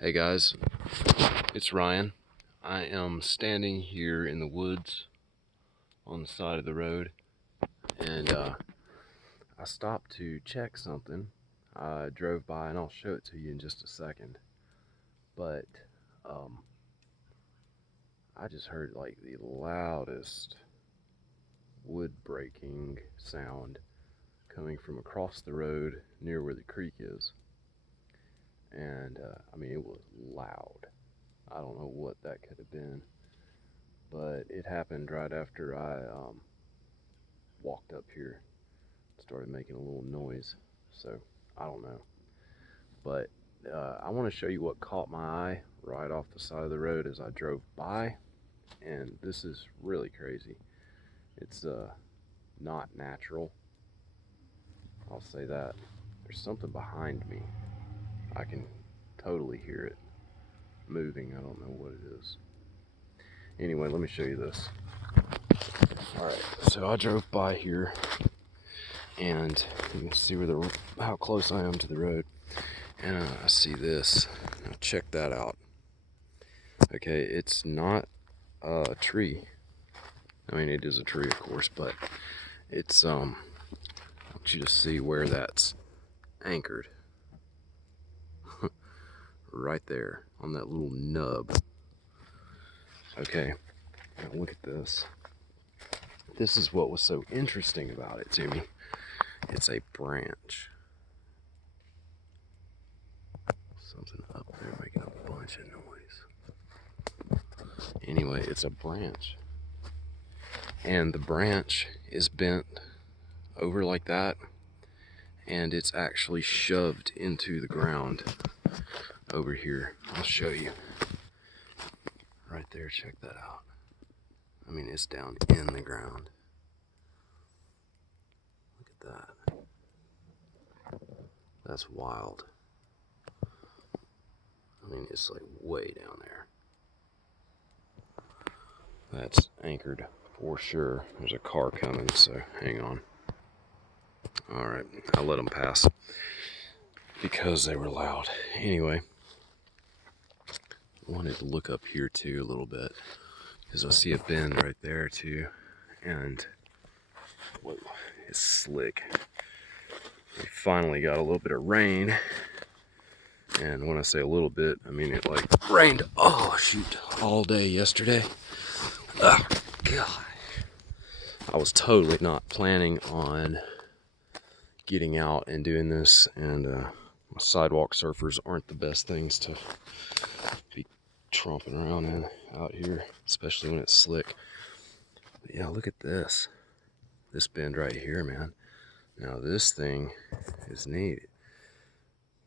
Hey guys, it's Ryan. I am standing here in the woods on the side of the road, and I stopped to check something. I drove by, and I'll show it to you in just a second. But um, I just heard like the loudest wood breaking sound coming from across the road near where the creek is. And I mean, it was loud. I don't know what that could have been, but it happened right after I walked up here, started making a little noise. So I don't know, but I want to show you what caught my eye right off the side of the road as I drove by, and this is really crazy. It's not natural, I'll say that. There's something behind me. I can totally hear it moving. I don't know what it is. Anyway, let me show you this. Alright, so I drove by here, and you can see how close I am to the road, and I see this. Now check that out. Okay, it's not a tree. I mean, it is a tree, of course, but it's I want you to see where that's anchored. Right there on that little nub. Okay, now look at this. This is what was so interesting about it to me. It's a branch. Something up there making a bunch of noise. Anyway, it's a branch. And the branch is bent over like that, and it's actually shoved into the ground over here. I'll show you. Right there, check that out. I mean, it's down in the ground. Look at that. That's wild. I mean, it's like way down there. That's anchored for sure. There's a car coming, so hang on. Alright, I'll let them pass because they were loud. Anyway, I wanted to look up here too a little bit because I see a bend right there too, and whoa, it's slick. We finally got a little bit of rain, and when I say a little bit, I mean it like rained, oh shoot, all day yesterday. Oh god. I was totally not planning on getting out and doing this, and my sidewalk surfers aren't the best things to be tromping around in out here, especially when it's slick. But yeah, look at this bend right here, man. Now this thing is neat.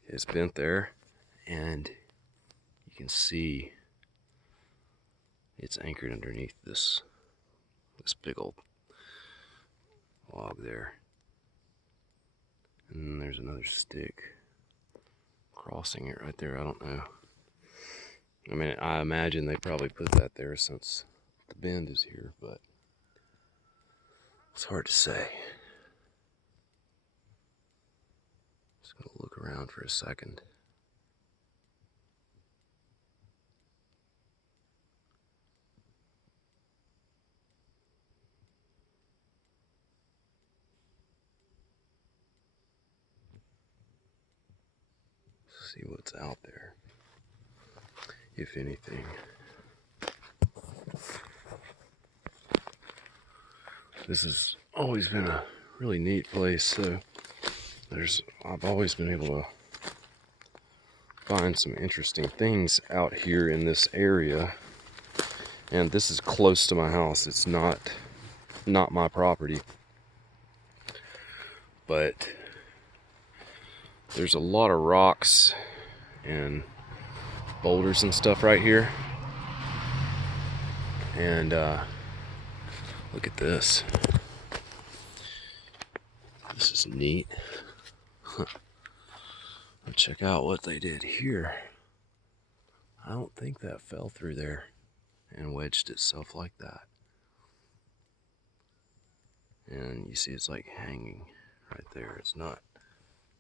It's bent there, and you can see it's anchored underneath this big old log there. And then there's another stick crossing it right there. I don't know. I mean, I imagine they probably put that there since the bend is here, but it's hard to say. Just gonna look around for a second. See what's out there, if anything. This has always been a really neat place, so I've always been able to find some interesting things out here in this area. And this is close to my house. It's not my property, but there's a lot of rocks and boulders and stuff right here. And look at this. This is neat. Check out what they did here. I don't think that fell through there and wedged itself like that. And you see it's like hanging right there. It's not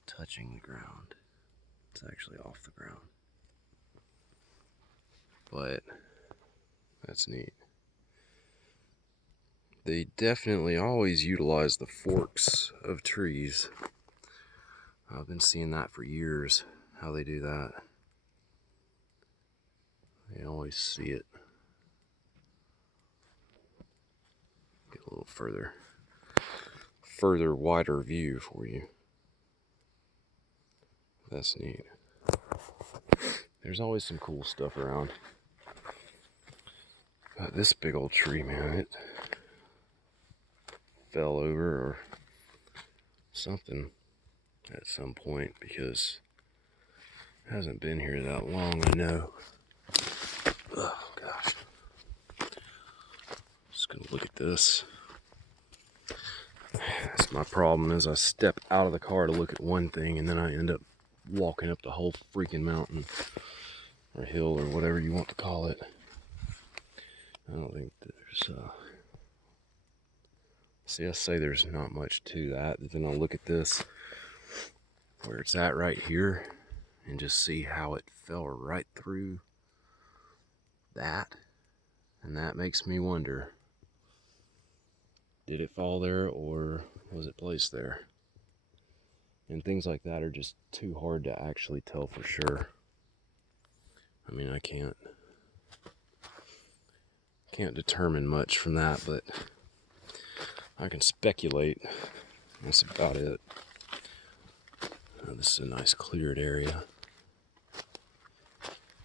touching the ground. It's actually off the ground. but that's neat. They definitely always utilize the forks of trees. I've been seeing that for years, how they do that. They always see it. Get a little further, wider view for you. That's neat. There's always some cool stuff around. This big old tree, man, it fell over or something at some point because it hasn't been here that long, I know. Oh gosh. Just gonna look at this. That's my problem, is I step out of the car to look at one thing and then I end up walking up the whole freaking mountain or hill or whatever you want to call it. I don't think there's see, I say there's not much to that, but then I'll look at this where it's at right here and just see how it fell right through that, and that makes me wonder, did it fall there or was it placed there? And things like that are just too hard to actually tell for sure. I mean, I can't determine much from that, but I can speculate. That's about it. This is a nice cleared area.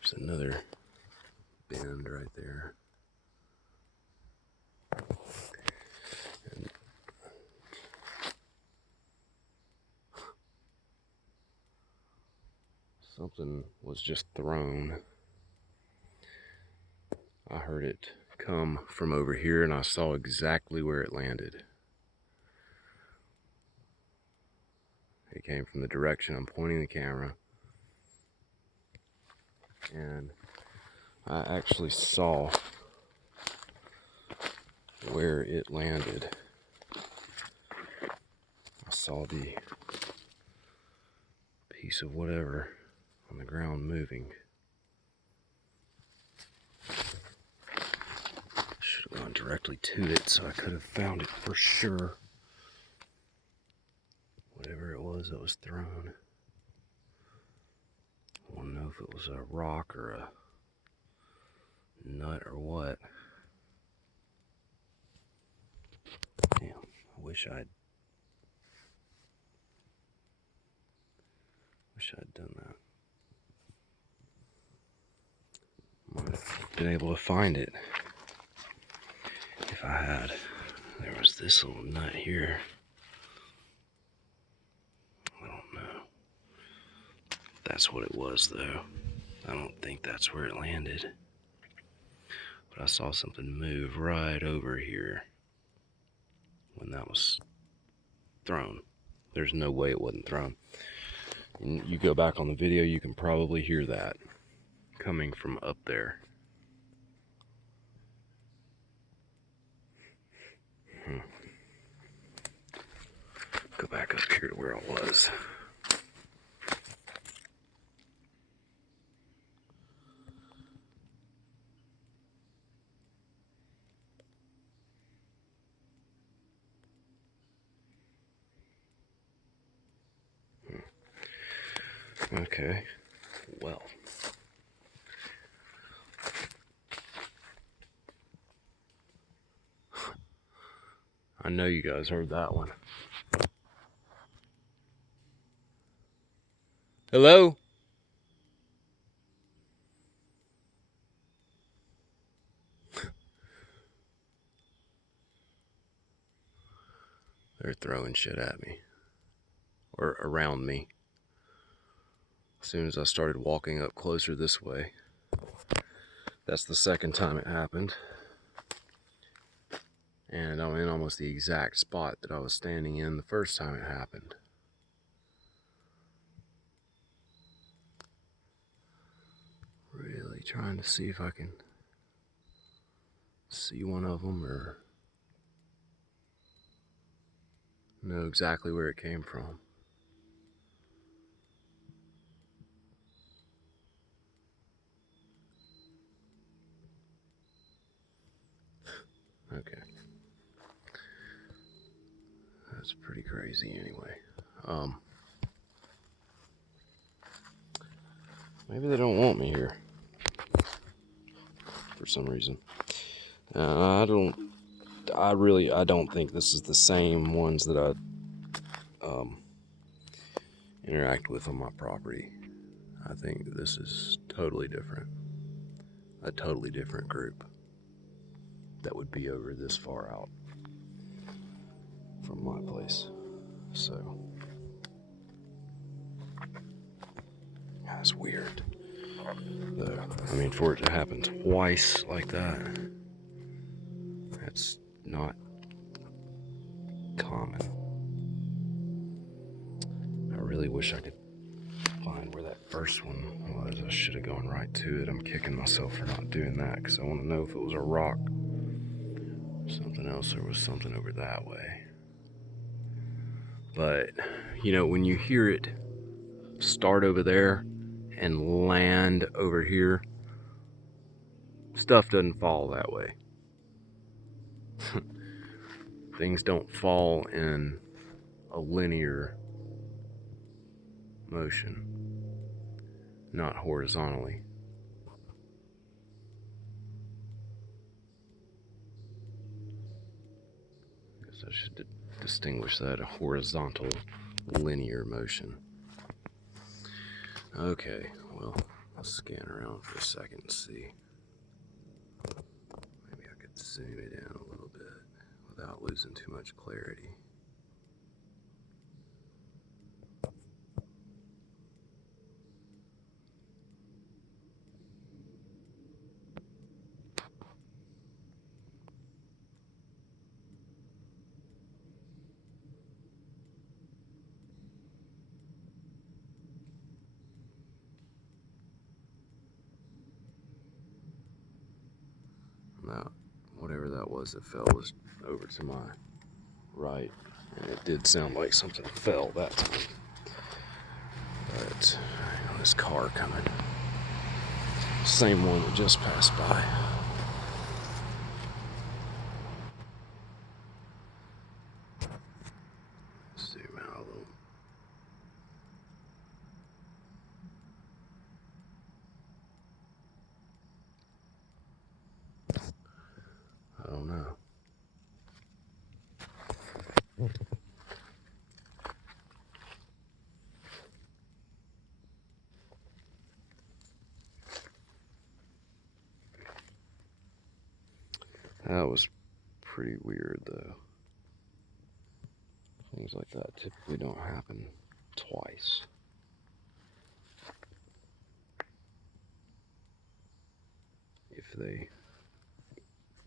There's another bend right there. And something was just thrown. I heard it come from over here and I saw exactly where it landed. It came from the direction I'm pointing the camera. And I actually saw where it landed. I saw the piece of whatever on the ground moving. Should have gone directly to it so I could have found it for sure. Whatever it was that was thrown. I don't know if it was a rock or a nut or what. Damn, I wish I'd done that. Might have been able to find it if I had. There was this little nut here. I don't know. That's what it was though. I don't think that's where it landed. But I saw something move right over here when that was thrown. There's no way it wasn't thrown. And you go back on the video, you can probably hear that coming from up there. Go back up here to where I was. Okay, well. I know you guys heard that one. Hello? They're throwing shit at me. Or around me. As soon as I started walking up closer this way. That's the second time it happened. And I'm in almost the exact spot that I was standing in the first time it happened. Really trying to see if I can see one of them or know exactly where it came from. Okay. That's pretty crazy anyway. Maybe they don't want me here for some reason. I don't think this is the same ones that I interact with on my property. I think this is totally different. A totally different group that would be over this far out from my place. So that's weird. Though, I mean, for it to happen twice like that, that's not common. I really wish I could find where that first one was. I should have gone right to it. I'm kicking myself for not doing that because I want to know if it was a rock, something else, or was something over that way. But, you know, when you hear it start over there and land over here, stuff doesn't fall that way. Things don't fall in a linear motion, not horizontally. I guess I should distinguish that, a horizontal linear motion. Okay, well, I'll scan around for a second and see. Maybe I could zoom it in a little bit without losing too much clarity. Now, whatever that was that fell was over to my right, and it did sound like something fell that time. But, you know, this car coming. Same one that just passed by. Zoom out a little. I don't know. That was pretty weird, though. Things like that typically don't happen twice. If they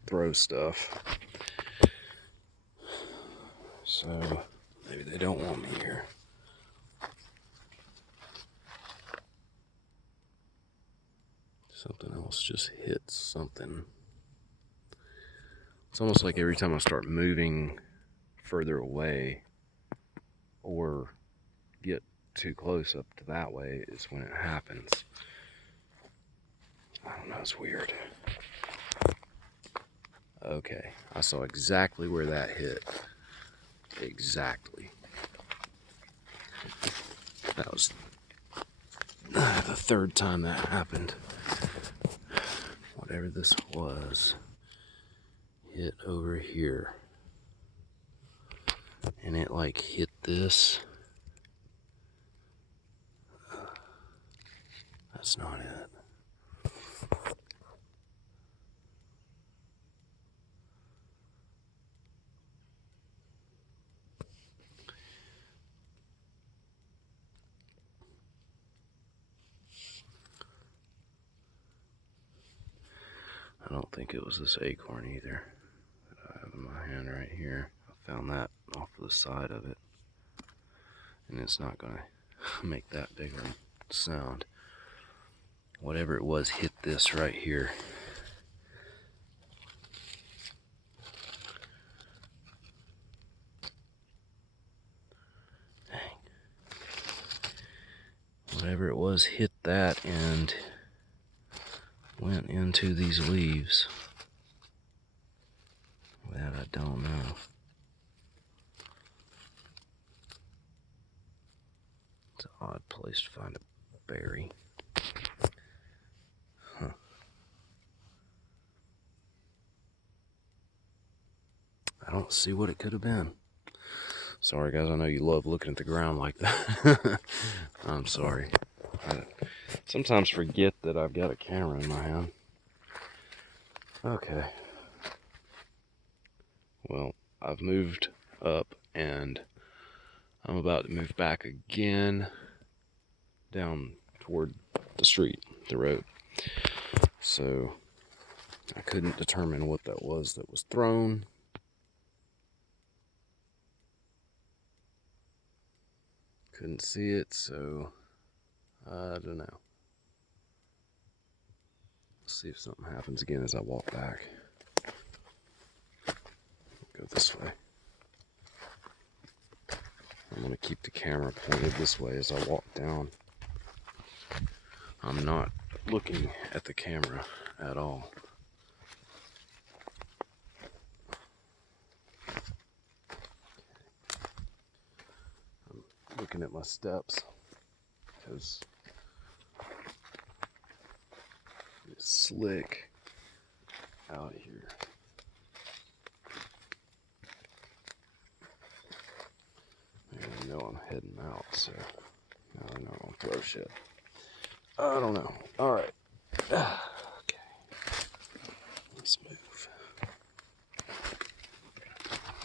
throw stuff. So maybe they don't want me here. Something else just hits something. It's almost like every time I start moving further away or get too close up to that way is when it happens. I don't know, it's weird. Okay, I saw exactly where that hit. Exactly. That was the third time that happened. Whatever this was hit over here. And it like hit this. That's not it. I don't think it was this acorn either that I have in my hand right here. I found that off the side of it. And it's not gonna make that big of a sound. Whatever it was hit this right here. Dang. Whatever it was hit that and went into these leaves. That I don't know. It's an odd place to find a berry. Huh. I don't see what it could have been. Sorry guys, I know you love looking at the ground like that. I'm sorry. I sometimes forget that I've got a camera in my hand. Okay. Well, I've moved up and I'm about to move back again down toward the street, the road. So I couldn't determine what that was thrown. Couldn't see it, so I don't know. Let's see if something happens again as I walk back. Go this way. I'm going to keep the camera pointed this way as I walk down. I'm not looking at the camera at all. I'm looking at my steps because it's slick out here. I know I'm heading out, so now I know I'll throw shit. I don't know. All right. Okay. Let's move.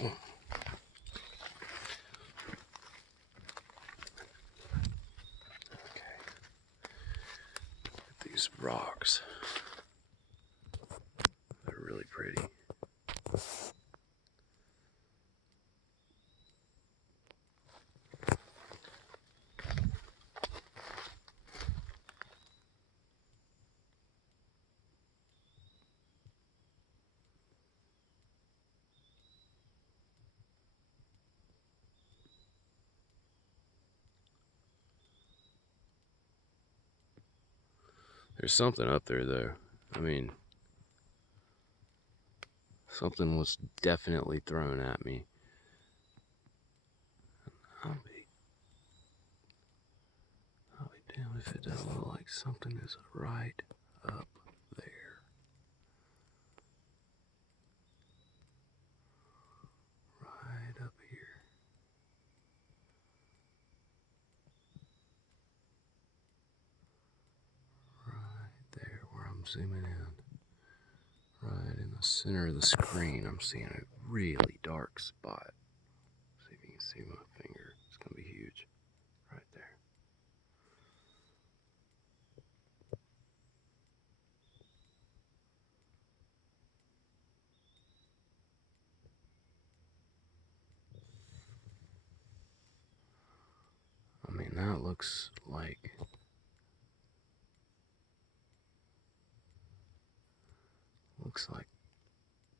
Okay. These rocks. They're really pretty. There's something up there, though. I mean, something was definitely thrown at me. I'll be damned if it doesn't look like something is right up there. Right up here. Right there where I'm zooming in. Right in the center of the screen, I'm seeing a really dark spot. See if you can see my finger. It's going to be huge. Right there. I mean, that looks like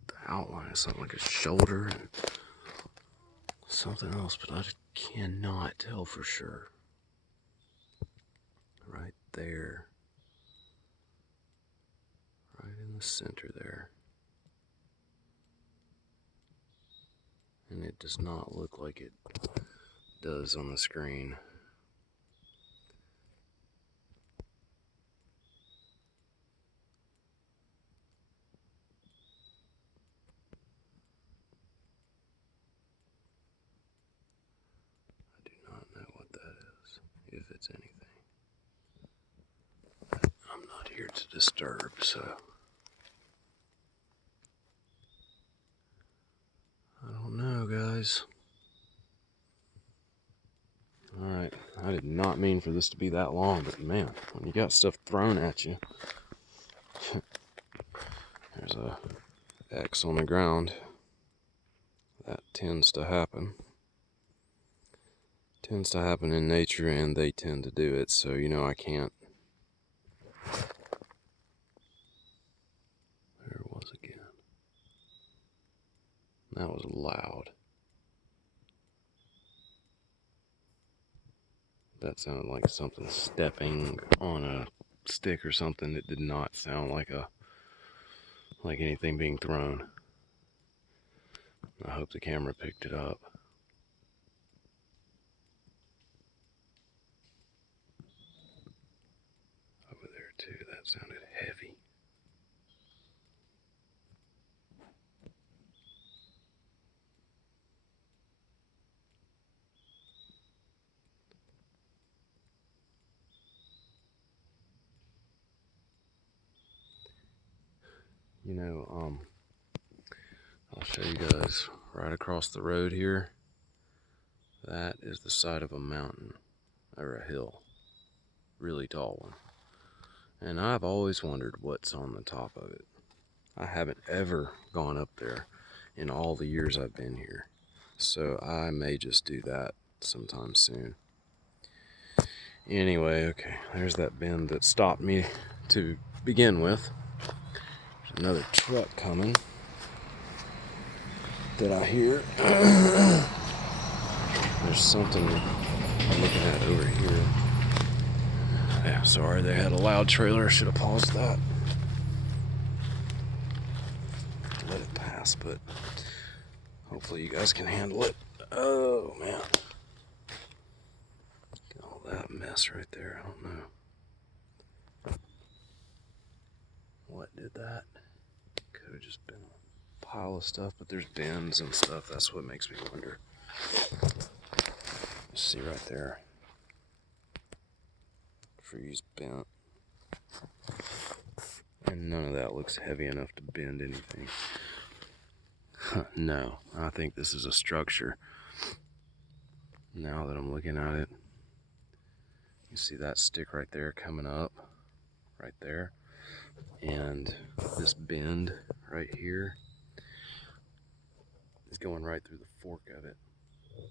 the outline of something like a shoulder and something else, but I cannot tell for sure. Right there. Right in the center there. And it does not look like it does on the screen. I do not know what that is, if it's anything. I'm not here to disturb, so I don't know, guys. Alright, I did not mean for this to be that long, but man, when you got stuff thrown at you. There's a X on the ground. That tends to happen. Tends to happen in nature, and they tend to do it, so you know I can't. There it was again. That was loud. That sounded like something stepping on a stick or something. It did not sound like anything being thrown. I hope the camera picked it up. Over there too, that sounded heavy. You know, I'll show you guys right across the road here. That is the side of a mountain, or a hill, really tall one. And I've always wondered what's on the top of it. I haven't ever gone up there in all the years I've been here. So I may just do that sometime soon. Anyway, okay, there's that bend that stopped me to begin with. There's another truck coming that I hear. There's something I'm looking at over here. Yeah, sorry, they had a loud trailer. I should have paused that. Let it pass, but hopefully you guys can handle it. Oh, man. Got all that mess right there. I don't know what did that. Could have just been a pile of stuff, but there's bins and stuff. That's what makes me wonder. You see right there. Trees bent. And none of that looks heavy enough to bend anything. No, I think this is a structure. Now that I'm looking at it, you see that stick right there coming up, right there. And this bend right here is going right through the fork of it,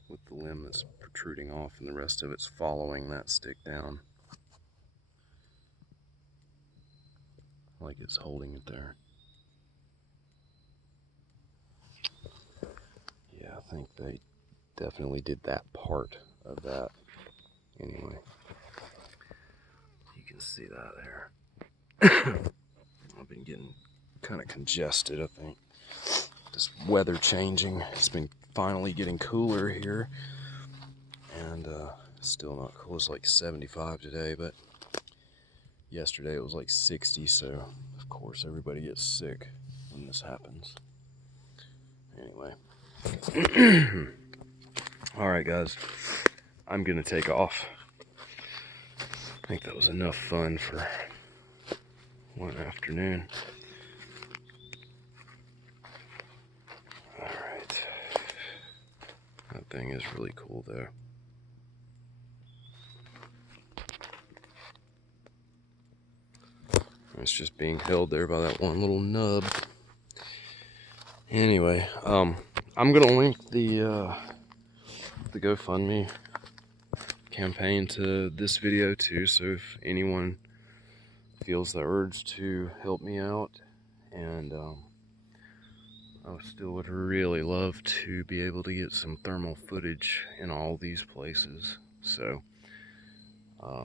with the limb that's protruding off, and the rest of it's following that stick down. Like it's holding it there. Yeah, I think they definitely did that part of that. Anyway, you can see that there. I've been getting kind of congested, I think. This weather changing. It's been finally getting cooler here. And still not cool. It's like 75 today, but yesterday it was like 60, so of course everybody gets sick when this happens. Anyway. Alright guys, I'm gonna take off. I think that was enough fun for one afternoon. Alright. That thing is really cool though. It's just being held there by that one little nub. Anyway, I'm gonna link the GoFundMe campaign to this video too, so if anyone feels the urge to help me out, and I still would really love to be able to get some thermal footage in all these places. So